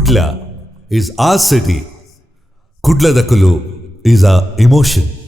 Kudla is our city. Kudla Dakulu is our emotion.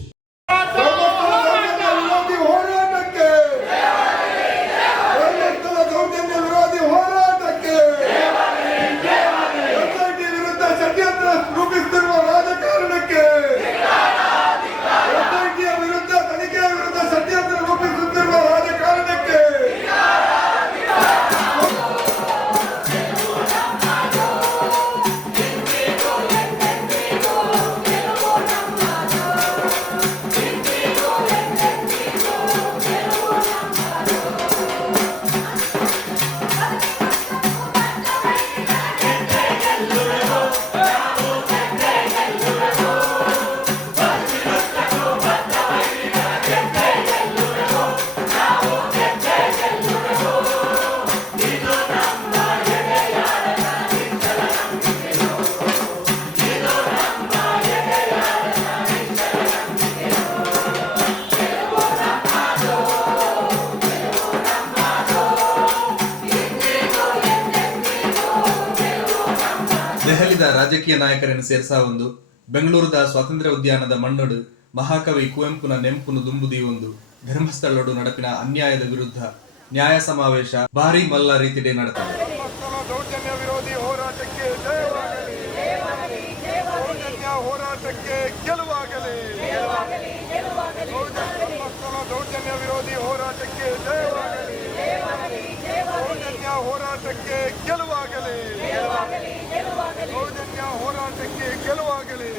ರಾಜಕೀಯ ನಾಯಕರನ್ನು ಸೇರ್ಸಾ ಒಂದು. ಬೆಂಗಳೂರದ ಸ್ವಾತಂತ್ರ್ಯ ಉದ್ಯಾನದ ಮಣ್ಣೊಡು ಮಹಾಕವಿ ಕುವೆಂಪುನ ನೆಂಪುನ ದುಂಬುದಿ ಒಂದು ಧರ್ಮಸ್ಥಳಡು ನಡಪಿನ ಅನ್ಯಾಯದ ವಿರುದ್ಧ ನ್ಯಾಯ ಸಮಾವೇಶ ಭಾರಿ ಮಲ್ಲ ರೀತಿಡೆ ನಡೆದಿದೆ ಹೋರಾಟಕ್ಕೆ ಹೋರಾಟಕ್ಕೆ ಗೆಲುವಾಗಲಿ ದೌರ್ಜನ್ಯ- ಧರ್ಮಸ್ಥಳ ದೌರ್ಜನ್ಯ ವಿರೋಧಿ ಹೋರಾಟಕ್ಕೆ ಜಯವಾಗಲಿ ದೌರ್ಜನ್ಯ ಹೋರಾಟಕ್ಕೆ ಗೆಲುವಾಗಲಿ ದೌರ್ಜನ್ಯ ಹೋರಾಟಕ್ಕೆ ಗೆಲುವಾಗಲಿ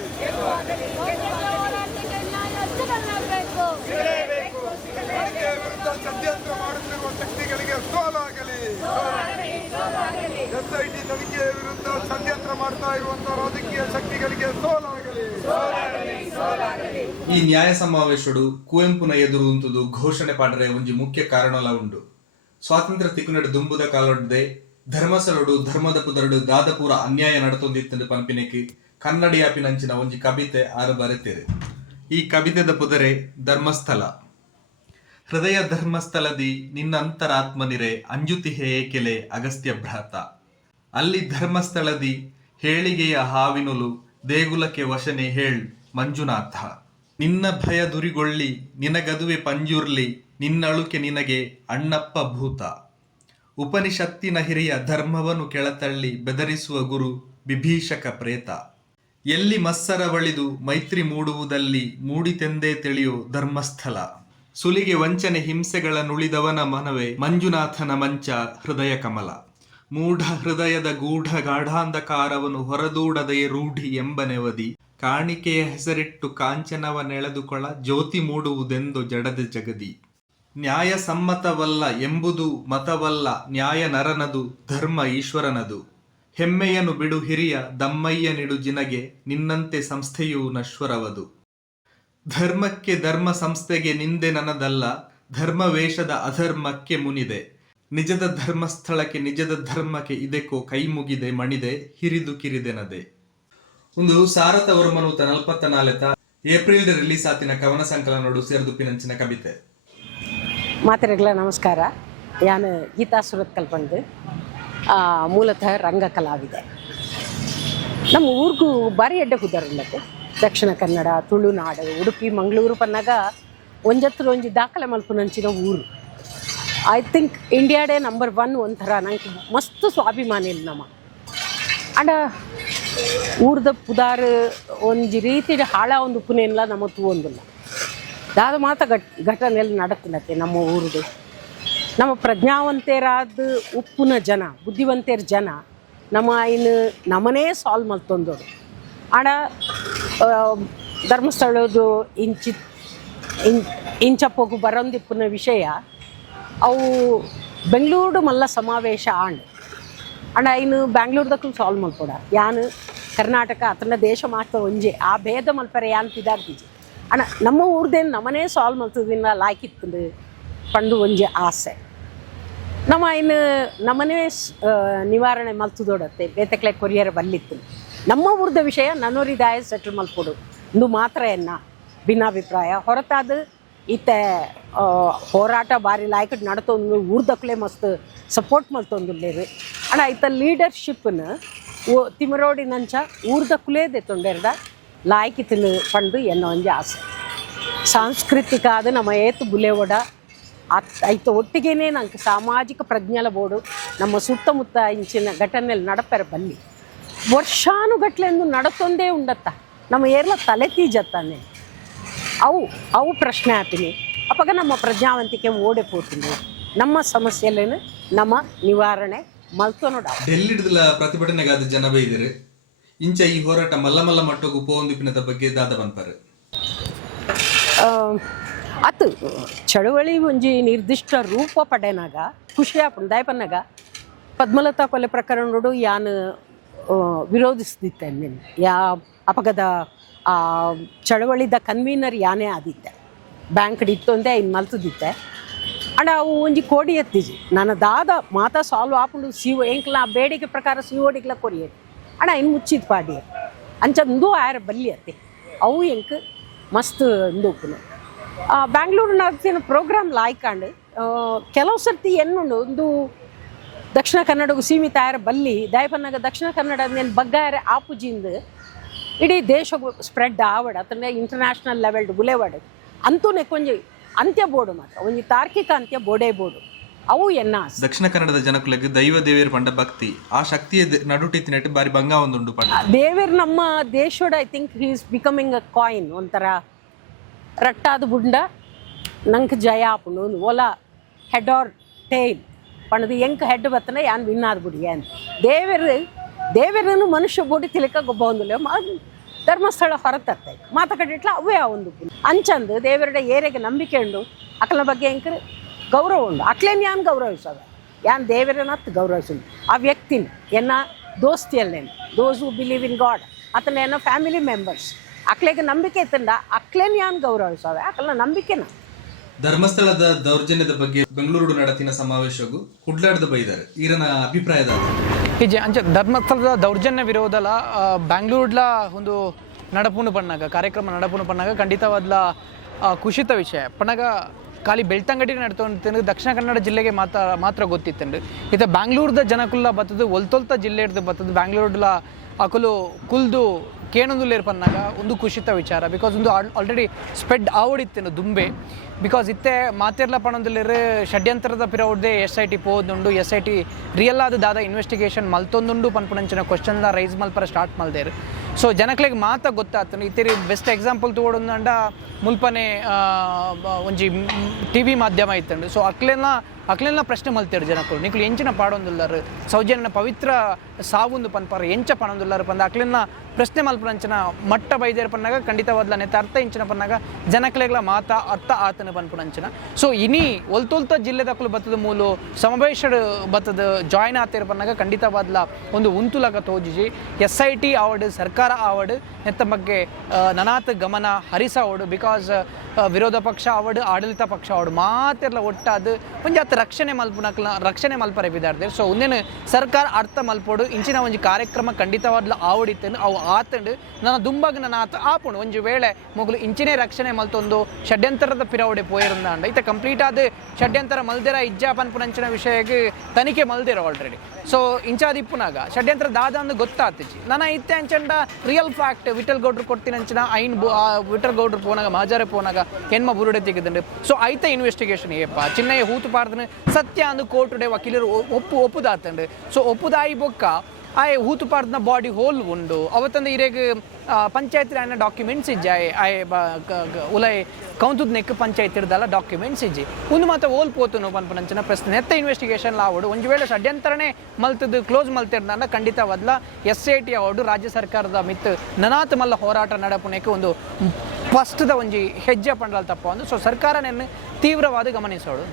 ತನಿಖೆಯ ವಿರುದ್ಧ ಷಡ್ಯಂತ್ರ ಮಾಡುತ್ತಿರುವ ಶಕ್ತಿಗಳಿಗೆ ಸೋಲಾಗಲಿ ಎಸ್ಐಟಿ ತನಿಖೆಯ ವಿರುದ್ಧ ಷಡ್ಯಂತ್ರ ಮಾಡ್ತಾ ಇರುವಂತಹ ರಾಜಕೀಯ ಶಕ್ತಿಗಳಿಗೆ ಸೋಲಾಗಲಿ ಈ ನ್ಯಾಯ ಸಮಾವೇಶಡು ಕುವೆಂಪುನ ಎದುರು ಉಂತುದು ಘೋಷಣೆ ಪಾಡರೆ ಒಂಜಿ ಮುಖ್ಯ ಕಾರಣಲ ಉಂಡು ಸ್ವಾತಂತ್ರ್ಯ ತಿಕ್ಕುನಡು ದುಂಬುದ ಕಾಲೊಡ್ದೆ ಧರ್ಮಸರಡು ಧರ್ಮದ ಪುದರಡು ದಾದಪೂರ ಅನ್ಯಾಯ ನಡತೊಂದಿತ್ತಂದು ಪಂಪಿನೆಕ್ ಕನ್ನಡಿಯಾಪಿನಂಚಿನ ಒಂಜಿ ಕವಿತೆ ಆರು ಬರೆತೆರೆ ಈ ಕವಿತೆದ ಪುದರೆ ಧರ್ಮಸ್ಥಳ. ಹೃದಯ ಧರ್ಮಸ್ಥಳದಿ ನಿನ್ನಂತರಾತ್ಮನಿರೆ ಅಂಜುತಿ ಅಂಜುತಿಹೆ ಏಕೆಲೆ ಅಗಸ್ತ್ಯ ಭ್ರಾತ. ಅಲ್ಲಿ ಧರ್ಮಸ್ಥಳದಿ ಹೇಳಿಗೆಯ ಹಾವಿನುಲು ದೇಗುಲಕ್ಕೆ ವಶನೆ ಹೇಳ್ ಮಂಜುನಾಥ. ನಿನ್ನ ಭಯ ದುರಿಗೊಳ್ಳಿ, ನಿನಗದುವೆ ಪಂಜುರ್ಲಿ, ನಿನ್ನಳುಕೆ ನಿನಗೆ ಅಣ್ಣಪ್ಪ ಭೂತ. ಉಪನಿಷತ್ತಿನ ಹಿರಿಯ ಧರ್ಮವನ್ನು ಕೆಳತಳ್ಳಿ ಬೆದರಿಸುವ ಗುರು ಬಿಭೀಷಕ ಪ್ರೇತ. ಎಲ್ಲಿ ಮತ್ಸರವಳಿದು ಮೈತ್ರಿ ಮೂಡುವುದಲ್ಲಿ ಮೂಡಿತೆಂದೇ ತಿಳಿಯೋ ಧರ್ಮಸ್ಥಳ. ಸುಲಿಗೆ ವಂಚನೆ ಹಿಂಸೆಗಳ ನುಳಿದವನ ಮನವೇ ಮಂಜುನಾಥನ ಮಂಚ ಹೃದಯ ಕಮಲ. ಮೂಢ ಹೃದಯದ ಗೂಢ ಗಾಢಾಂಧಕಾರವನ್ನು ಹೊರದೂಡದೆಯೇ ರೂಢಿ ಎಂಬನೆವದಿ ಕಾಣಿಕೆಯ ಹೆಸರಿಟ್ಟು ಕಾಂಚನವ ನೆಳೆದುಕೊಳ ಜ್ಯೋತಿ ಮೂಡುವುದೆಂದು ಜಡದ ಜಗದಿ. ನ್ಯಾಯ ಸಮ್ಮತವಲ್ಲ ಎಂಬುದು ಮತವಲ್ಲ ನ್ಯಾಯ ನರನದು ಧರ್ಮ ಈಶ್ವರನದು. ಹೆಮ್ಮೆಯನು ಬಿಡು ಹಿರಿಯ ದಮ್ಮಯ್ಯನಿಡು ಜಿನಗೆ ನಿನ್ನಂತೆ ಸಂಸ್ಥೆಯೂ ನಶ್ವರವದು. ಧರ್ಮಕ್ಕೆ ಧರ್ಮ ಸಂಸ್ಥೆಗೆ ನಿಂದೆ ನನದಲ್ಲ ಧರ್ಮವೇಷದ ಅಧರ್ಮಕ್ಕೆ ಮುನಿದೆ. ನಿಜದ ಧರ್ಮಸ್ಥಳಕ್ಕೆ, ನಿಜದ ಧರ್ಮಕ್ಕೆ ಇದೆಕೋ ಕೈ ಮುಗಿದೆ ಮಣಿದೆ, ಹಿರಿದು ಕಿರಿದೆನದೆ. ಒಂದು ಸಾರಥ ವರ್ಮನು ನಲ್ಪತ್ತ ನಾಲೆತ ಏಪ್ರಿಲ್ ರಿಲೀಸ್ ಆತಿನ ಕವನ ಸಂಕಲನೋಡು ಸೇರ್ದುಪ್ಪಿನಂಚಿನ ಕವಿತೆ. ಮಾತ್ರೆಗಳ ನಮಸ್ಕಾರ. ಯಾನು ಗೀತಾ ಸುರತ್ ಕಲ್ಪಂದು ಮೂಲತಃ ರಂಗ ಕಲಾವಿದೆ ನಮ್ಮ ಊರಿಗೂ ಭಾರಿ ಅಡ್ಡ ಕುದರಲ್ಲತ್ತೆ ದಕ್ಷಿಣ ಕನ್ನಡ, ತುಳುನಾಡು, ಉಡುಪಿ, ಮಂಗಳೂರು ಪನ್ನಾಗ ಒಂಜತ್ರ ಒಂಜಿ ದಾಖಲೆ ಮಲ್ಪುನಂಚಿನ ಊರು. I think India day number one ಒಂಥರ ನಂಗೆ ಮಸ್ತ್ ಸ್ವಾಭಿಮಾನಿ ಇಲ್ಲ ನಮ್ಮ ಅಂಡ ಊರ್ದ ಪುದಾರ್ ಒಂಜಿ ರೀತಿ ಹಾಳ ಒಂದು ಉಪ್ಪುನೆಲ್ಲ ನಮ್ಮ ತೂವೊಂದಿಲ್ಲ. ದಾದ ಮಾತ ಘಟ್ ಘಟನೆಯಲ್ಲಿ ನಡತ್ತಿನತ್ತೆ ನಮ್ಮ ಊರದು. ನಮ್ಮ ಪ್ರಜ್ಞಾವಂತೇರಾದ ಉಪ್ಪುನ ಜನ, ಬುದ್ಧಿವಂತೇರ ಜನ ನಮ್ಮ ಇನ್ನು ನಮ್ಮನೇ ಸಾಲ್ವ್ ಮಲ್ತೊಂದೋರು. ಆಡ ಧರ್ಮಸ್ಥಳದ್ದು ಇಂಚಿ ಇನ್ ಇಂಚಪ್ಪೋಗು ಬರೊಂದಿಪ್ಪುನ ವಿಷಯ ಅವು ಬೆಂಗಳೂರು ಮಲ್ಲ ಸಮಾವೇಶ ಆಂಡ್ ಅಂಡ ಇನ್ನು ಬ್ಯಾಂಗ್ಳೂರ್ದಕ್ಕೂ ಸಾಲ್ವ್ ಮಲ್ಪೊಡ ಯಾನು ಕರ್ನಾಟಕ ಅತನ ದೇಶ ಮಾತ್ರ ಒಂಜೆ ಆ ಭೇದ ಮಲ್ಪರೆ ಯಾನ್ ತಿದಾರ್ತಿಜಿ ಅಣ್ಣ ನಮ್ಮ ಊರ್ದೇನು ನಮ್ಮನೇ ಸಾಲ್ವ್ ಮಲ್ತದಿನ ಲಾಯ್ಕಿತ್ತು ಪಂಡು ಒಂಜೆ ಆಸೆ ನಮ್ಮ ಇನ್ನು ನಮ್ಮನೇ ನಿವಾರಣೆ ಮಲ್ತುದೋಡತ್ತೆ ಬೇತಕ್ಲೆ ಕೊರಿಯರ್ ಬಲ್ಲಿತ್ತು ನಮ್ಮ ಊರ್ದ ವಿಷಯ ನನ್ನೂರಿದಾಯ ಸೆಟ್ಲ್ ಮಲ್ಪೊಡು ಇಂದು ಮಾತ್ರ ಎನ್ನ ಭಿನ್ನಾಭಿಪ್ರಾಯ. ಹೊರತಾದ ಈತ ಹೋರಾಟ ಬಾರಿ ಲಾಯ್ಕಟ್ ನಡತೊಂದು ಊರ್ದಕ್ಲೆ ಮಸ್ತ್ ಸಪೋರ್ಟ್ ಮಲ್ತೊಂದುಲ್ಲೇರು ಅಣ್ಣ, ಈತ ಲೀಡರ್ಶಿಪ್ನ ಓ ತಿಮರೋಡಿ ನಂಚ ಕುಲೇದೆ ತೊಂಡೆರ್ದ ಲಾಯ್ಕಿ ತಿನ್ನು ಪಂಡು ಎನ್ನೋ ಒಂಜಿ ಆಸೆ. ಸಾಂಸ್ಕೃತಿಕ ಅದು ನಮ್ಮ ಏತು ಬುಲೆವಡ ಅತ್ ಐತ ಒಟ್ಟಿಗೆನೇ ನಂಗೆ ಸಾಮಾಜಿಕ ಪ್ರಜ್ಞೆಲ ಬೋಡು. ನಮ್ಮ ಸುತ್ತಮುತ್ತ ಇಂಚಿನ ಘಟನೆಯಲ್ಲಿ ನಡಪೆರ ಬಲ್ಲಿ ವರ್ಷಾನುಗಟ್ಲೆಂದು ನಡತೊಂದೇ ಉಂಡತ್ತ. ನಮ್ಮ ಏರ್ಲ ತಲೆ ತೀಜತ್ತಾನೆ. ಅವು ಅವು ಪ್ರಶ್ನೆ ಆತೀನಿ. ಅಪಗ ನಮ್ಮ ಪ್ರಜ್ಞಾವಂತಿಕೆ ಓಡೆ ಪೋತೀನಿ. ನಮ್ಮ ಸಮಸ್ಯೆಲೇನು ನಮ್ಮ ನಿವಾರಣೆ ಮಲ್ತೊನೋಡ ಡೆಲ್ಲಿಡ್ದಲ ಪ್ರತಿಭಟನೆಗಾದ ಜನ ಬೈದಿರು. ಇಂಚ ಈ ಹೋರಾಟ ಮಲ್ಲ ಮಲ್ಲ ಮಟ್ಟಗೂ ಪೋಂದಿಪಿನದ ಬಗ್ಗೆ ದಾದ ಬಂತಾರೆ ಅತ್ತು ಚಳವಳಿ ಒಂಜಿ ನಿರ್ದಿಷ್ಟ ರೂಪ ಪಡೆನಾಗ ಖುಷಿ ಆಪುಂಡು ದಾಯಪನ್ನಾಗ ಪದ್ಮಲತಾ ಕೊಲೆ ಪ್ರಕರಣಡು ಯಾನ್ ನಿನ್ನ ಯಾ ಅಪಗದ ಚಳವಳಿದ ಕನ್ವೀನರ್ ಯಾನೇ ಆದಿದ್ದೆ ಬ್ಯಾಂಕ್ ಇತ್ತೊಂದೇ ಇನ್ನು ಮಲ್ತದಿತ್ತೆ. ಅಣ್ಣ, ಅವು ಒಂಜಿ ಕೋಡಿ ಎತ್ತಿಜಿ. ನನ್ನ ದಾದ ಮಾತಾ ಸಾಲ್ವ್ ಆಪುಂಡು ಸಿ ಎಂಕ್ಲ ಬೇಡಿಕೆ ಪ್ರಕಾರ ಸಿ ಓಡಿಗ್ಲ ಕೊರಿಯೆ. ಅಣ್ಣ ಇನ್ನು ಮುಚ್ಚಿದ ಪಾಡಿ ಅಂಚಂದು ಆಯ್ರ ಬಲ್ಲಿ ಅತ್ತೆ. ಅವು ಎಂಕ್ ಮಸ್ತ್ ಇಂದೂಪುನು ಬ್ಯಾಂಗ್ಳೂರಿನ ಪ್ರೋಗ್ರಾಮ್ ಲಾಯ್ಕಾಂಡು ಕೆಲವು ಸರ್ತಿ ಎನ್ನುಂಡು ಒಂದು ದಕ್ಷಿಣ ಕನ್ನಡಗೂ ಸೀಮಿತ ಆಯ್ರ ಬಲ್ಲಿ? ದಾಯಪನ್ನಾಗ ದಕ್ಷಿಣ ಕನ್ನಡ నేను ಬಗ್ಗಾರೆ ಆಪುಜಿಂದ? ಇಡೀ ದೇಶ ಸ್ಪ್ರೆಡ್ ಆವಡ ಅಂದರೆ ಇಂಟರ್ನ್ಯಾಷನಲ್ ಲೆವೆಲ್ಡ್ ಬುಲೆವಾಡ ಅಂತೂ ನೆಕ್ಕೊಂಜಿ ಅಂತ್ಯ ಬೋಡು ಮಾತ್ರ ಒಂಜಿ ತಾರ್ಕಿಕ ಅಂತ್ಯ ಬೋಡೇ ಬೋಡು ಅವು ಎನ್ನ ದಕ್ಷಿಣ ಕನ್ನಡದ ಜನಕುಲಗೆ ದೈವ ದೇವಿಯರ್ ಪಂಡ ಭಕ್ತಿ. ಆ ಶಕ್ತಿಯ ನಡುಟಿತ್ತಿನಟ್ಟು ಬಾರಿ ಭಂಗ ಒಂದುಂಡು ಪಂಡ. ದೇವೇರ್ ನಮ್ಮ ದೇಶೋಡ I think he is becoming a coin ಒಂಥರ ರಟ್ಟಾದ ಬುಂಡ ನಂಗೆ ಜಯ ಆಪುಂಡು ಓಲ ಹೆಡ್ ಆರ್ ಟೇಲ್ ಪಣದು ಎಂಕ್ ಹೆಡ್ ಬತ್ತನ ಯಾನ್ ವಿನ್ ಗುಡಿ ಏನ್ ದೇವೇರ್, ದೇವರನ್ನು ಮನುಷ್ಯ ಬೋಡಿ ತಿಲಕ ಗೊಬ್ಬ ಒಂದುಲೆ ಧರ್ಮಸ್ಥಳ ಹೊರತರ್ತೈತೆ ಮಾತಾಡಿಟ್ಲ ಅವೇ ಆ ಒಂದು. ಅಂಚಂದು ದೇವರಡ ಏರಿಗೆ ನಂಬಿಕೆ ಉಂಡು. ಅಕಲ ಬಗ್ಗೆ ಎಂಕರ್ ಗೌರವ ಉಂಡು. ಅಕ್ಲೇನ್ ಯಾನ್ ಗೌರವಿಸೋದ? ಯಾನ್ ದೇವರನತ್ ಗೌರವಿಸು ಆ ವ್ಯಕ್ತಿನ, ಎನ್ನ ದೋಸ್ತಿಯಲ್ಲೇನು? Those who believe in God ಅತನ ಏನೋ ಫ್ಯಾಮಿಲಿ ಮೆಂಬರ್ಸ್ ಅಕ್ಲೆಗೆ ನಂಬಿಕೆ ಇತ್ತಂಡ ಅಕ್ಲೇನ್ ಯಾನ್ ಗೌರವಿಸೋವೆ ಅಕ್ಕಲ ನಂಬಿಕೆನ. ಧರ್ಮಸ್ಥಳದ ದೌರ್ಜನ್ಯದ ಬಗ್ಗೆ ಬೆಂಗಳೂರು ನಡತಿನ ಸಮಾವೇಶಗೂ ಕುಡ್ಲಾಡದ ಬೈದಾರೆ, ಈರನ ಅಭಿಪ್ರಾಯದ ಹೀಗೆ ಅಂಚೆ ಧರ್ಮಸ್ಥಳದ ದೌರ್ಜನ್ಯ ವಿರೋಧಲ ಬ್ಯಾಂಗ್ಳೂರ್ಲ ಒಂದು ನಡಪುಣು ಪಣ್ಣಾಗ, ಕಾರ್ಯಕ್ರಮ ನಡಪುಣು ಪಣ್ಣಾಗ ಖಂಡಿತವಾದ್ಲ ಖುಷಿತ ವಿಷಯ. ಪಣ್ಣಾಗ ಖಾಲಿ ಬೆಳ್ತಂಗಡಿ ನಡ್ತೊಂಡು ದಕ್ಷಿಣ ಕನ್ನಡ ಜಿಲ್ಲೆಗೆ ಮಾತ್ರ ಮಾತ್ರ ಗೊತ್ತಿತ್ತಂಡು. ಇತ್ತ ಬ್ಯಾಂಗ್ಳೂರ್ದ ಜನಕುಲ್ಲ ಬತ್ತದು, ಒಲ್ತೊಲ್ತ ಜಿಲ್ಲೆ ಹಿಡ್ದು ಬತ್ತದು, ಬ್ಯಾಂಗ್ಳೂರ್ಲ ಅಕುಲು ಕುಲ್ದು ಕೇಣೊಂದುಲ್ಲೇರ್ ಪನ್ನಾಗ ಒಂದು ಖುಷಿತ ವಿಚಾರ. ಬಿಕಾಸ್ ಒಂದು ಆಲ್ರೆಡಿ ಸ್ಪೆಡ್ ಆವಡಿತ್ತೇನು ದುಂಬೆ. ಬಿಕಾಸ್ ಇತ್ತೆ ಮಾತೇರ್ಲ ಪಣೊಂದುಲ್ಲೇರು ಷಡ್ಯಂತರದ ಪಿರವುಡ್ದೆ ಎಸ್ ಐ ಟಿ ಪೋದುಂಡು ಎಸ್ ಐ ಟಿ ರಿಯಲ್ ಆದ ದಾದ ಇನ್ವೆಸ್ಟಿಗೇಷನ್ ಮಲ್ತೊಂದುಂಡು ಪನ್ಪುಣಂಚಿನ ದ ರೈಸ್ ಮಲ್ಪರ ಸ್ಟಾರ್ಟ್ ಮಲ್ದೇರು. ಸೊ ಜನಕ್ಲೆಗ್ ಮಾತ ಗೊತ್ತಾಗ್ತಾನೆ ಇತ್ತಿರಿ ಬೆಸ್ಟ್ ಎಕ್ಸಾಂಪಲ್ ತಗೊಂಡಂಡ ಮುಲ್ಪನೆ ಒಂಜಿ ಟಿ ವಿ ಮಾಧ್ಯಮ ಇತ್ತಂಡು. ಸೊ ಅಕ್ಲೆಲ್ಲ ಅಕ್ಲೆಲ್ಲ ಪ್ರಶ್ನೆ ಮಲ್ತೇರು ಜನಕ್ಕೂ ನಿಕ್ಲು ಎಂಚಿನ ಪಾಡೊಂದುಲ್ಲಾರು, ಸೌಜನ್ಯನ ಪವಿತ್ರ ಸಾವುಂದು ಪನ್ಪಾರ, ಎಂಚ ಪಣೊಂದುಲ್ಲಾರು ಪಂದ ಅಕ್ಲೆಲ್ಲ ಪ್ರಶ್ನೆ ಮಲ್ಪನಂಚಿನ ಮಟ್ಟ ಬೈದೇರು ಪನ್ನಾಗ, ಖಂಡಿತವಾದ್ಲ ನೆತ್ತ ಅರ್ಥ ಇಂಚಿನ ಪನ್ನಾಗ ಜನಕ್ಲೆಗ್ಲ ಮಾತ, ಅರ್ಥ ಆತನ ಪನ್ಪುನಂಚಿನ ಸೊ ಇನಿ ಒಲ್ತೊಲ್ತ ಜಿಲ್ಲೆ ದಕ್ಕಲು ಬತ್ತದ ಮೂಲು, ಸಮಾವೇಶಡು ಬತ್ತದ ಜಾಯ್ನ್ ಆತೇರು ಪನ್ನಾಗ ಖಂಡಿತವಾದ್ಲ ಒಂದು ಉಂತುಲಕ ತೋಜಿಜಿ. ಎಸ್ ಐ ಟಿ ಆವಡ್ ಸರ್ಕಾರ ಆವಡ್ ನೆತ್ತ ಬಗ್ಗೆ ನನಾತ್ ಗಮನ ಹರಿಸ ಅವಡು ಬಿಕಾಸ್ ವಿರೋಧ ಪಕ್ಷ ಆವಡ್ ಆಡಳಿತ ಪಕ್ಷ ಆವಡ್ ಮಾತೆರ್ಲ ಒಟ್ಟಾದ ಒಂಜಿ ರಕ್ಷಣೆ ಮಲ್ಪುನಕ್ಲ ರಕ್ಷಣೆ ಮಲ್ಪರೆ ಬಿದ್ದಾರ್ದೆ ಸೊ ಒಂದೇನು ಸರ್ಕಾರ ಅರ್ಥ ಮಲ್ಪೋಡು, ಇಂಚಿನ ಒಂಜಿ ಕಾರ್ಯಕ್ರಮ ಖಂಡಿತವಾದ್ಲ ಆವಡಿತ್ತೇನು ಅವು ಆತಂಡು ನನ್ನ ದುಂಬಾಗ ನನ್ನ ಆತ ಆಪುಣು. ಒಂಜಿ ವೇಳೆ ಮೊಗಲು ಇಂಚಿನೇ ರಕ್ಷಣೆ ಮಲ್ತೊಂದು ಷಡ್ಯಂತರದ ಪಿರಾವಡೆ ಪೋಯಿರಂದ ಇತ್ತ ಕಂಪ್ಲೀಟ್ ಆದ ಷಡ್ಯಂತರ ಮಲ್ದೆರ ಇಜ್ಜಾ ಪನ್ಪುನಂಚಿನ ವಿಷಯಕ್ಕೆ ತನಿಖೆ ಮಲ್ದಿರ ಆಲ್ರೆಡಿ ಸೊ ಇಂಚಾದ ಇಪ್ಪುನಾಗ ಷಡ್ಯಂತ್ರ ದಾದ ಅಂದ್ ಗೊತ್ತಾತಿಜಿ ನನ್ನ ಇತ್ತೆ ಅಂಚಂಡ ರಿಯಲ್ ಫ್ಯಾಕ್ಟ್ ವಿಠಲ್ ಗೌಡ್ರು ಕೊಡ್ತೀನಿ ಅಂಚಿನ, ಐನ್ ವಿಟಲ್ ಗೌಡ್ರು ಪೋನಾಗ, ಮಾಜಾರೆ ಪೋನಾಗ ಹೆಣ್ಮ ಬುರುಡೆ ತೆಗೆದಂಡು ಸೊ ಐತ ಇನ್ವೆಸ್ಟಿಗೇಷನ್ ಏಪ್ಪ, ಚಿನ್ನಯ್ಯ ಹೂತು ಪಾರ್ದನ ಸತ್ಯ ಅಂದು ಕೋರ್ಟುಡೆ ವಕೀಲರು ಒಪ್ಪು ಒಪ್ಪುದಾತಂಡು ಸೊ ಒಪ್ಪುದಾಯಿ ಬೊಕ್ಕ ಆಯ್ ಹೂತು ಪಾರ್ದ್ನ ಬಾಡಿ ಹೋಲ್ ಉಂಡು. ಅವತ್ತಂದ ಇರೇಗ ಪಂಚಾಯತ್ ಆಯ್ನ ಡಾಕ್ಯುಮೆಂಟ್ಸ್ ಇಜ್ಜಾಯೆ ಆಯೆ ಉಲೈ ಕೌಂತುದ್ ನೆಕ್ ಪಂಚಾಯತ್ ಇರ್ದಲ್ಲ ಡಾಕ್ಯುಮೆಂಟ್ಸ್ ಇಜ್ಜಿ. ಒಂದು ಮಾತ ಓಲ್ ಪೋತುನು ಪನ್ಪನಂಚಿನ ಪ್ರಶ್ನೆ. ನೆತ್ತ ಇನ್ವೆಸ್ಟಿಗೇಷನ್ ಲಾವಡು ಒಂದು ವೇಳೆ ಷಡ್ಯಂತರನೇ ಮಲ್ತದ್ದು ಕ್ಲೋಸ್ ಮಲ್ತಿರ್ದಲ್ಲ ಖಂಡಿತ ಬದಲ ಎಸ್ ಐ ಟಿ ಅವಾರ್ಡು ರಾಜ್ಯ ಸರ್ಕಾರದ ಮಿತ್ ನನಾತ್ ಮಲ್ಲ ಹೋರಾಟ ನಡಪುಣಕ್ಕೆ ಒಂದು ಫಸ್ಟ್ದ ಒಂಜಿ ಹೆಜ್ಜೆ ಪಂಡಲ್ ತಪ್ಪ ಒಂದು ಸೊ ಸರ್ಕಾರ ನೆನ್ನು ತೀವ್ರವಾದ ಗಮನಿಸೋಡು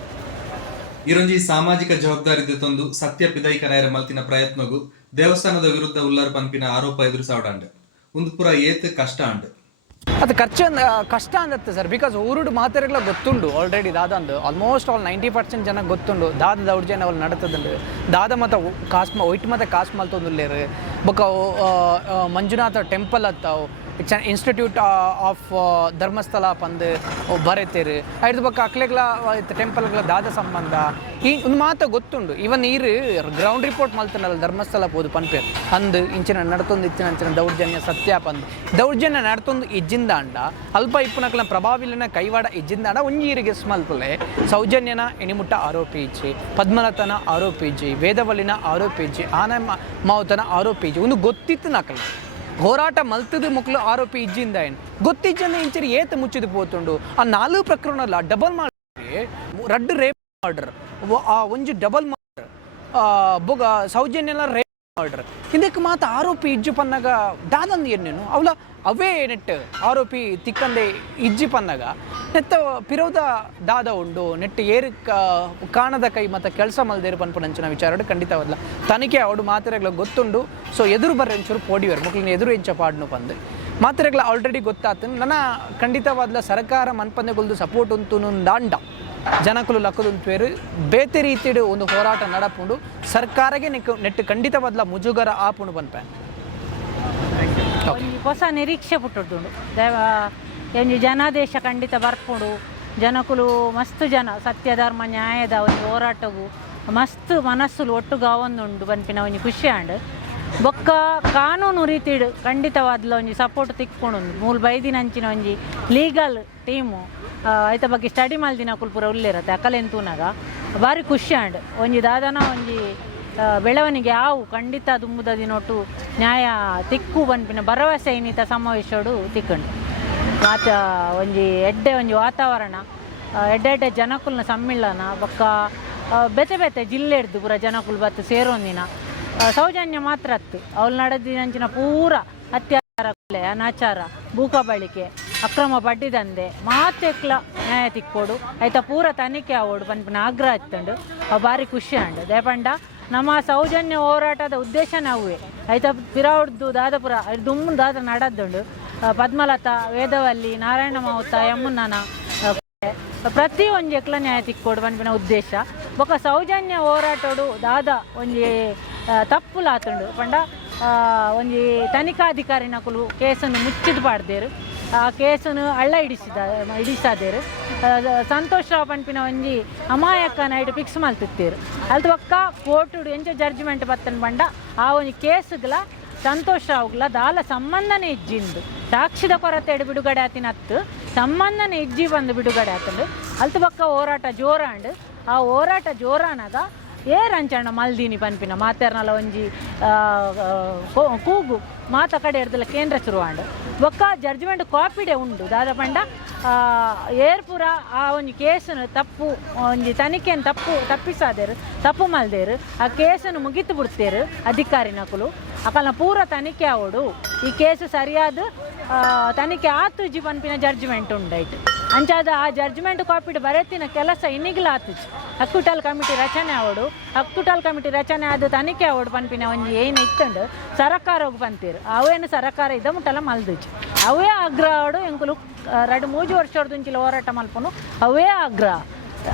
ಇರೊಂಜಿ ಸಾಮಾಜಿಕ ಜವಾಬ್ದಾರಿ ದೊಂದು ಸತ್ಯ ಪಿದೈಕ ನಾಯರ ಮಲ್ತಿನ ಪ್ರಯತ್ನಗು ದೇವಸ್ಥಾನದ ವಿರುದ್ಧ ಉಲ್ಲಾರ ಪನ್ಪಿನ ಆರೋಪ ಎದುರಿಸಾವಡಾಂಡ್ ಒಂದು ಪುರ ಏತ್ ಕಷ್ಟ ಅಂಡ್ ಅದು ಖರ್ಚು ಅಂದ ಕಷ್ಟ ಅಂದತ್ತೆ ಸರ್. ಬಿಕಾಸ್ ಊರುಡು ಮಾತೆರೆಗ್ಲ ಗೊತ್ತುಂಡು ಆಲ್ರೆಡಿ ದಾದಂದು. ಆಲ್ಮೋಸ್ಟ್ ಆಲ್ ನೈಂಟಿ ಪರ್ಸೆಂಟ್ ಜನ ಗೊತ್ತುಂಡು. ದಾದ ದೌರ್ಜನ್ಯ ಅವ್ರು ನಡತದಂಡು ದಾದ ಮತ ಕಾಸ್ಮ ಒಯ್ಟ್ ಮತ ಕಾಸ್ಮಲ್ ತೊಂದುಲ್ಲೇರು. ಬೊಕ್ಕ Manjunatha temple ಹತ್ತಾವು it's an institute of Dharmasthala ಪಂದ್ ಬರೆತೇರು ಐದು ಪಕ್ಕ ಅಕ್ಲೆಗ್ಲ ಟೆಂಪಲ್ಗಳ ದಾದ ಸಂಬಂಧ ಈ ಒಂದು ಮಾತ ಗೊತ್ತುಂಡು ಇವನ್ ಈರು ಗ್ರೌಂಡ್ ರಿಪೋರ್ಟ್ ಮಲ್ತನಲ್ಲ ಧರ್ಮಸ್ಥಳ ಪೋದು ಪನ್ಪೇರ್ ಅಂದ್ ಇಂಚಿನ ನಡತೊಂದು ಇಚ್ಚಿನ ಅಂಚಿನ ದೌರ್ಜನ್ಯ ಸತ್ಯ ಪಂದ್ ದೌರ್ಜನ್ಯ ನಡ್ತೊಂದು ಇಜ್ಜಿಂದ ಅಂಡ ಅಲ್ಪ ಇಪ್ಪುನಕ್ಲ ಪ್ರಭಾವಿಲ್ಲನ ಕೈವಾಡ ಇಜ್ಜಿಂದ ಅಂಡ ಒಂಜೀರಿಗೆ ಸ್ಮಲ್ಪಲೆ ಸೌಜನ್ಯನ ಎಣಿಮುಟ್ಟ ಆರೋಪಿಜಿ ಪದ್ಮಲತನ ಆರೋಪಿಜಿ ವೇದವಲ್ಲಿನ ಆರೋಪಿಜಿ ಆನೆ ಮಾವುತನ ಆರೋಪಿಜಿ ಒಂದು ಗೊತ್ತಿತ್ತು ನಕಲ ಹೋರಾಟ ಮಲ್ತದ ಮುಕ್ಲು ಆರೋಪಿ ಇಜ್ಜಿಂದ ಏನು? ಗೊತ್ತಿಜ್ಜನ ಇಂಚರಿ ಏತ ಮುಚ್ಚಿದ ಪೋತುಂಡು. ಆ ನಾಲ್ಕು ಪ್ರಕರಣಲ್ಲ ಡಬಲ್ ಮಾಡಿ ರಡ್ಡು ರೇಪ್ ಮರ್ಡರ್ ಆ ಒಂಜಿ ಡಬಲ್ ಮರ್ಡರ್ ಬೊಗ ಸೌಜನ್ಯ ರೇಪ್ ಮರ್ಡರ್ ಹಿಂದಕ್ಕೆ ಮಾತ ಆರೋಪಿ ಇಜ್ಜು ಪನ್ನಗ ದಾದಂದು ಏನೇನು ಅವಳ ಅವೇ ನೆಟ್ ಆರೋಪಿ ತಿಕ್ಕಂದೆ ಇಜ್ಜಿ ಪನ್ನಗ ನೆತ್ತ ಪಿರೋದ ದಾದ ಉಂಡು. ನೆಟ್ ಏರು ಕಾಣದ ಕೈ ಮತ್ತು ಕೆಲಸ ಮಲ್ದೇರು ಪನ್ಪುನಂಚಿನ ವಿಚಾರ ಖಂಡಿತವಲ್ಲ ತನಿಖೆ ಅವಡು ಮಾತ್ರೆಗಳ ಗೊತ್ತುಂಡು. ಸೊ ಎದುರು ಬರ್ರೆ ಒಂಚೂರು ಪೋಡಿಯವರು ಮಕ್ಕಳಿನ ಎದುರು ಎಂಚ ಪಾಡ್ನು ಪಂದು. ಮಾತ್ರೆಗಳ ಆಲ್ರೆಡಿ ಗೊತ್ತಾತು ನನ್ನ ಖಂಡಿತವಾದ್ಲ ಸರ್ಕಾರ ಮನ್ಪಂದೆಗಳ್ದು ಸಪೋರ್ಟ್ ಉಂತು ದಾಂಡ. ಜನಕುಲು ಲಕ್ಕದುಂತುವೇರು ಬೇತೆ ರೀತಿಡು ಒಂದು ಹೋರಾಟ ನಡಪುಂಡು. ಸರ್ಕಾರಗೆ ನೆಟ್ಟು ನೆಟ್ ಬದಲ ಮುಜುಗರ ಆಪುಂಡು ಬಂದ ಹೊಸ ನಿರೀಕ್ಷೆ ಪುಟ್ಟುಂಡು ದೇವ ಎಂಜಿ ಜನಾದೇಶ ಖಂಡಿತ ಬರ್ಪುಂಡು. ಜನಕುಲು ಮಸ್ತ್ ಜನ, ಸತ್ಯ ಧರ್ಮ ನ್ಯಾಯದ ಒಂದು ಹೋರಾಟಗೂ ಮಸ್ತ್ ಮನಸ್ಸುಲು ಒಟ್ಟು ಗಾವೊಂದುಂಡು ಬನ್ಪಿನ ಒಂಜಿ ಖುಷಿ ಆಂಡ್. ಬೊಕ್ಕ ಕಾನೂನು ರೀತಿಡು ಖಂಡಿತವಾದ್ಲ ಒಂಜಿ ಸಪೋರ್ಟ್ ತಿಕ್ಕೊಂಡು ಮೂಲ ಬೈದಿನಂಚಿನ ಒಂಜಿ ಲೀಗಲ್ ಟೀಮು. ಐತ ಬಗ್ಗೆ ಸ್ಟಡಿ ಮಲ್ದಿನ ಕುಲ್ಪುರ ಉಲ್ಲೇರತ್ತೆ ಅಕಲೆಂತೂನಾಗ ಭಾರಿ ಖುಷಿ ಆಂಡ್ ಒಂಜಿ ದಾದನ ಒಂಜಿ ಬೆಳವಣಿಗೆ ಆವು ಖಂಡಿತ ದುಂಬುದ ದಿನೊಟ್ಟು ನ್ಯಾಯ ತಿಕ್ಕು ಪನ್ಪಿನ ಭರವಸೆ ಇನ್ನಿತ ಸಮಾವೇಶೋಡು ತಿಕ್ಕಂಡು ಮಾತ ಒಂಜಿ ಎಡ್ಡೆ ಒಂಜಿ ವಾತಾವರಣ ಎಡ್ಡೆ ಎಡ್ಡೆ ಜನಕುಲ್ನ ಸಮ್ಮಿಳನ, ಬೊಕ್ಕ ಬೆತೆ ಬೆತೆ ಜಿಲ್ಲೆಡ್ದು ಪೂರ ಜನಕುಲ್ ಬತ್ತು ಸೇರೊಂದಿನ ಸೌಜನ್ಯ ಮಾತ್ರ ಅತ್ತು. ಅವಳು ನಡೆದಿನಂಚಿನ ಪೂರ ಅತ್ಯಾಚಾರ, ಕೊಲೆ, ಅನಾಚಾರ, ಭೂಕಬಳಿಕೆ. ಅಕ್ರಮ ಬಡ್ಡಿ ದಂಧೆ. ಮಾತೆಕ್ಲ ನ್ಯಾಯ ತಿಕ್ಕೋಡು. ಐತ ಪೂರ ತನಿಖೆ ಆವೋಡು. ಪನ್ಪಿನ ಆಗ್ರಹ ಹತ್ತಂಡು ಅವು ಭಾರಿ ಖುಷಿ ಅಂಡು ದೇಪಂಡ ನಮ್ಮ ಸೌಜನ್ಯ ಹೋರಾಟದ ಉದ್ದೇಶ ನಾವುವೆ ಐತ ಪಿರಾವಡ್ದು ದಾದಪುರ ದುಮ್ ದಾದ ನಡದ್ದುಂಡು ಪದ್ಮಲತಾ ವೇದವಲ್ಲಿ ನಾರಾಯಣ ಮಾವುತ ಯಮುನ್ನನ ಆ, ಪ್ರತಿ ಒಂಜಿ ಎಕ್ಲ ನ್ಯಾಯ ತಿಕ್ಕೋಡು ಪನ್ಪಿನ ಉದ್ದೇಶ. ಬೊಕ ಸೌಜನ್ಯ ಹೋರಾಟೋಡು ದಾದ ಒಂಜಿ ತಪ್ಪು ತಪ್ಪುಲಾತುಂಡು ಪಂಡ ಒಂಜಿ ತನಿಖಾಧಿಕಾರಿನ ಕುಲು ಕೇಸನ್ನು ಮುಚ್ಚಿದು ಪಾಡ್ದೇರು. ಕೇಸನ್ನು ಅಳ್ಳ ಹಿಡಿಸಿದ ಹಿಡಿಸಾದೇರು. ಸಂತೋಷ್ ರಾವ್ ಪಂಪಿನ ಒಂಜಿ ಅಮಾಯಕ ನೈಟ್ ಫಿಕ್ಸ್ ಮಲ್ತಿತ್ತೇರು. ಅಲ್ದು ಒಕ್ಕ ಕೋರ್ಟುಡು ಎಂಚ ಜಡ್ಜ್ಮೆಂಟ್ ಬತ್ತನ್ ಬಂಡ ಆ ಒಂಜಿ ಕೇಸ್ಗಳ ಸಂತೋಷ್ ರಾವ್ಗಳ ದಾಲ ಸಂಬಂಧನೇ ಇಜ್ಜಿಂದು. ಸಾಕ್ಷಿದ ಕೊರತೆ ಬಿಡುಗಡೆ ಆತಿನತ್ತು ಸಂಬಂಧನೇ ಇಜ್ಜಿ ಬಂದು ಬಿಡುಗಡೆ ಆತಂಡು. ಅಲ್ತ್ ಪಕ್ಕ ಹೋರಾಟ ಜೋರಾಂಡು. ಆ ಹೋರಾಟ ಏರ್ ಅಂಚಣ್ಣ ಮಲ್ದಿನಿ ಪನ್ಪಿನ ಮಾತೆರ್ನಲ ಒಂಜಿ ಆ, ಆ, ಕೂಗು. ಮಾತ ಕಡೆ ಹಿಡ್ದಲ್ಲ ಕೇಂದ್ರ ಶುರುವಾಂಡು ಬೊಕ್ಕ ಜಡ್ಜ್ಮೆಂಟ್ ಕಾಪಿಡೆ ಉಂಡು. ದಾದ ಪಂಡ ಆ, ಏರ್ ಪೂರ ಆ ಒಂಜಿ ಕೇಸನ್ನು ತಪ್ಪು ಒಂಜಿ ತನಿಖೆಯನ್ನು ತಪ್ಪು ತಪ್ಪಿಸಾದೇರು ತಪ್ಪು ಮಲ್ದೇರು ಆ ಕೇಸನ್ನು ಮುಗಿತು ಬಿಡ್ತೇರು ಅಧಿಕಾರಿ ನಕುಲು. ಅಕಲ್ನ ಪೂರ ತನಿಖೆ ಅವಡು ಈ ಕೇಸು ಸರಿಯಾದ ತನಿಖೆ ಆತು ಜೀವನ್ ಪನ್ಪಿನ ಜಡ್ಜ್ಮೆಂಟ್ ಉಂಡಾಯ್ತು. ಅಂಚಾದ ಆ ಜಡ್ಜ್ಮೆಂಟ್ ಕಾಪಿಡ್ ಬರೆತಿನ ಕೆಲಸ ಇನ್ನಿಗ್ಲ ಆತುಜಿ ಹಕ್ಕುಟಲ್ ಕಮಿಟಿ ರಚನೆ ಅವಡು, ಹಕ್ಕುಟಲ್ ಕಮಿಟಿ ರಚನೆ ಆದ ತನಿಖೆ ಅವಡು ಪನ್ಪಿನ ಒಂಜಿ ಏನು ಇತ್ತಂಡು, ಸರಕಾರ ಹೋಗಿ ಬಂತೀರು. ಅವೇನು ಸರಕಾರ ಇದ್ದ ಮುಟ್ಟಲ್ಲ ಮಲ್ದು ಅವೇ ಆಗ್ರಹ ಅವಡು, ಎಂಕುಲು ಎರಡು ಮೂಜು ವರ್ಷದೊಂಚಿಲ ಹೋರಾಟ ಮಲ್ಪನು, ಅವೇ ಆಗ್ರಹ.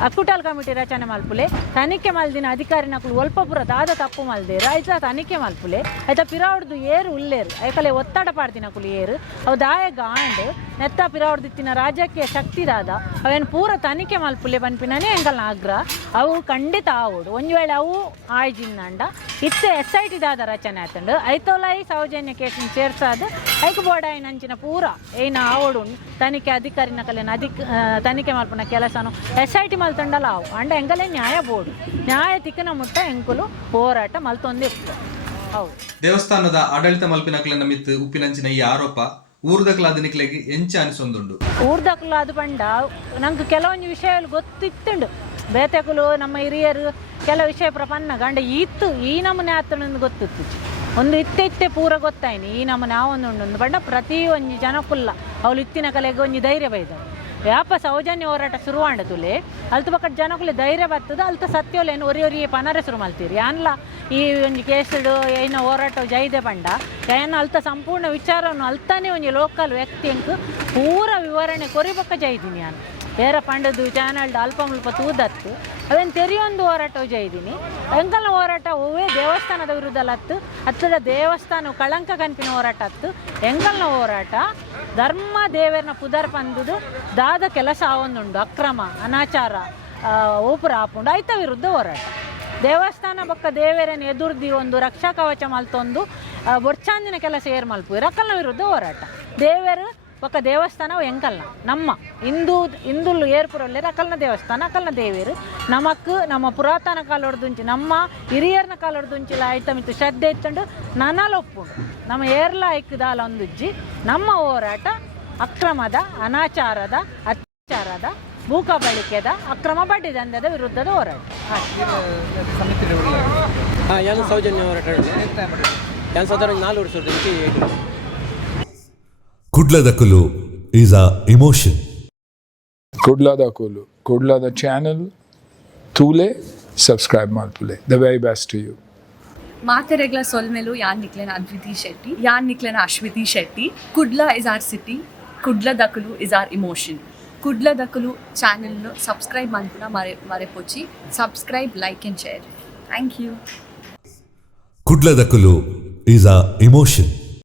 ಅಕ್ಯುಟಲ್ ಕಮಿಟಿ ರಚನೆ ಮಲ್ಪುಲೆ ತನಿಖೆ ಮಲ್ದಿನ ಅಧಿಕಾರಿ ನಕಲು ಒಲ್ಪಪುರ ದಾದ ತಪ್ಪು ಮಾಲ್ದೆ ರೈತ ತನಿಖೆ ಮಲ್ಪುಲೆ ಆಯ್ತ ಪಿರಾವಡ್ದು ಏರು ಉಲ್ಲೇರು. ಐಕಲೆ ಒತ್ತಡ ಪಾಡ್ದಿನ ನಕಲು ಏರು. ಅವು ದಾಯಗ ಆಂಡ್ ನೆತ್ತ ಪಿರಾವಡ್ದಿತ್ತಿನ ರಾಜಕೀಯ ಶಕ್ತಿ ದಾದ ಅವೇನು ಪೂರ ತನಿಖೆ ಮಲ್ಪುಲೆ ಬನ್ಪಿನೇ ಎಂಕಲ್ನ ಆಗ್ರಹ ಅವು ಖಂಡಿತ ಆವೋಡು. ಒಂದು ವೇಳೆ ಅವು ಆಯ್ಜಿನ್ನಂಡ ಇತ್ತೆ ಎಸ್ ಐ ಟಿ ದಾದ ರಚನೆ ಆತಂಡು. ಐತೋಲಾಯಿ ಸೌಜನ್ಯ ಕೇಸಿನ ಸೇರ್ಸಾದ ಐಕ್ ಬೋಡಾಯಿ ಅಂಚಿನ ಪೂರ ಏನ ಆವಡು ತನಿಖೆ ಅಧಿಕಾರಿನ ಕಲೆನ ಅಧಿಕ ತನಿಖೆ ಮಲ್ಪನ ಕೆಲಸನು ಎಸ್ ಐ ಟಿ ಮಲ್ತಂಡಲ್ಲ ಅವು. ಅಂಡ ಎಂಗಲೆ ನ್ಯಾಯ ಬೋಡು. ನ್ಯಾಯ ತಿಕ್ಕನ ಮುಟ್ಟ ಎಂಕುಲು ಹೋರಾಟ ಮಲ್ತೊಂದಿ ಹೌದು. ದೇವಸ್ಥಾನದ ಆಡಳಿತ ಮಲ್ಪಿನಕಲೆನ ಮಿತ್ ಉಪ್ಪಿನಂಚಿನ ಈ ಆರೋಪ ಊರ್ದಕ್ಲಾದ ನಿಕ್ಲೆಗೆ ಎಂಚ ಅನಿಸೊಂದುಂಡು. ಊರ್ದಕ್ಲಾದ ಬಂಡ ಪಂಡ ನಂಗೆ ಕೆಲವೊಂದು ವಿಷಯಗಳು ಗೊತ್ತಿತ್ತುಂಡು. ಬೇತೆಕುಲು ನಮ್ಮ ಹಿರಿಯರು ಕೆಲವು ವಿಷಯ ಪ್ರಪನ್ನ ಗಂಡ ಇತ್ತು, ಈ ನಮೂನೆ ಆತನೊಂದು ಗೊತ್ತಿತ್ತು. ಒಂದು ಇತ್ತೆ ಇತ್ತೆ ಪೂರ ಗೊತ್ತಾಯ್ನಿ, ಈ ನಮೂನೆ ಆವೊಂದು ಉಂಡು ಬಂಡ ಪ್ರತಿ ಒಂಜಿ ಜನಕ್ಕುಲ್ಲ ಅವಳು ಇತ್ತಿನ ಕಲೆಗೆ ಒಂಜಿ ಧೈರ್ಯ ಬೈದ ವ್ಯಾಪ ಸೌಜನ್ಯ ಹೋರಾಟ ಶುರುವಾಂಡ ತುಲೆ, ಅಲ್ತ ಪಕ್ಕ ಜನಕ್ಕೆ ಧೈರ್ಯ ಬರ್ತದೆ, ಅಲ್ತ ಸತ್ಯೋಲೇನು ಒರಿ ಒರಿ ಪನರ ಶುರು ಮಲ್ತೀರಿ ಅನ್ಲ, ಈ ಒಂದು ಕೇಸಡು, ಏನ ಹೋರಾಟ ಜೈದೆ ಬಂಡ ಏನ ಅಲ್ತ ಸಂಪೂರ್ಣ ವಿಚಾರವನ್ನು ಅಲ್ತಾನೆ ಒಂದು ಲೋಕಲ್ ವ್ಯಕ್ತಿ ಅಂಕ್ ಪೂರ ವಿವರಣೆ ಕೊರಿಬಕ್ಕ ಜೈದಿನಿ ನಾನು. ಏರ ಪಂಡದು ಚಾನಲ್ಡ್ ಅಲ್ಪ ಮುಲ್ಪ ತೂದತ್ತು. ಅವೇನು ತೆರಿಯೊಂದು ಹೋರಾಟ ಜೈದಿನಿ ಎಂಕಲ್ನ ಹೋರಾಟ ಹೂವೇ, ದೇವಸ್ಥಾನದ ವಿರುದ್ಧ ಹತ್ತು ಹತ್ತದ ದೇವಸ್ಥಾನ ಕಳಂಕ ಕನ್ಪಿನ ಹೋರಾಟ ಹತ್ತು. ಎಂಕಲ್ನ ಹೋರಾಟ, ಧರ್ಮ ದೇವರನ್ನ ಪುದರ್ ಪಂದುದು ದಾದ ಕೆಲಸ ಆವೊಂದುಂಡು ಅಕ್ರಮ, ಅನಾಚಾರ ಓಪುರ ಆಪುಂಡು ಐತ ವಿರುದ್ಧ ಹೋರಾಟ. ದೇವಸ್ಥಾನ ಬೊಕ್ಕ ದೇವೇರನ್ನು ಎದುರ್ದಿ ಒಂದು ರಕ್ಷಾ ಕವಚ ಮಲ್ತೊಂದು ಬೊರ್ಚಾಂದಿನ ಕೆಲಸ ಏರ್ ಮಲ್ಪು ರಕ್ಕಲ್ನ ವಿರುದ್ಧ ಹೋರಾಟ. ದೇವರು ಬೊಕ್ಕ ದೇವಸ್ಥಾನ ಎಂಕಲ್ನ ನಮ್ಮ ಹಿಂದೂ ಹಿಂದುಲ್ಲು ಏರ್ಪುರಲ್ಲೇ ಅಕಲ್ನ ದೇವಸ್ಥಾನ ಅಕಲ್ನ ದೇವೇರು ನಮಕ್ ನಮ್ಮ ಪುರಾತನ ಕಾಲೊಡ್ದುಂಚಿ ನಮ್ಮ ಹಿರಿಯರ್ನ ಕಾಲೊಡ್ದುಂಚಿಲ ಆಯ್ತ ಮಿತ್ತು ಶ್ರದ್ಧೆ ಇತ್ತುಂಡು ನನಲೊಪ್ಪುಂಡು ನಮ್ಮ ಏರ್ಲ ಐಕ್ದಾಲ ಒಂದುಜ್ಜಿ ನಮ್ಮ ಹೋರಾಟ ಅಕ್ರಮದ ಅನಾಚಾರದ ಅತ್ಯಾಚಾರದ ಭೂಕಬಳಿಕೆದ ಅಕ್ರಮ ಬಡ್ಡಿ ದಂಧದ ವಿರುದ್ಧದ ಹೋರಾಟ ಸೌಜನ್ಯ ಹೋರಾಟ ಏಳು ಕುಡ್ಲದಕಲು ಈಸ್ ಅ ಇಮೋಷನ್ ಕುಡ್ಲಾದ ಕೋಲು ಕುಡ್ಲಾದ ಚಾನಲ್ ತೂಲೆ subscribe ಮಾಡ್ತುಲೆ the very best to you ಮಾತೆರೆಗ್ಲ ಸೊಲ್ಮೆಲು ಯಾನ್ ನಿಕ್ಲೆನ ಅದ್ವಿತಿ ಶೆಟ್ಟಿ ಯಾನ್ ನಿಕ್ಲೆನ Ashwiti Shetty Kudla is our city Kudla ದಕಲು is R emotion Kudla ದಕಲು ಚಾನೆಲ್ನು subscribe ಮಾಡ್ಪುನ ಮರೆ ಮರೆಪೊಚ್ಚಿ subscribe like and share thank you ಕುಡ್ಲದಕಲು is a emotion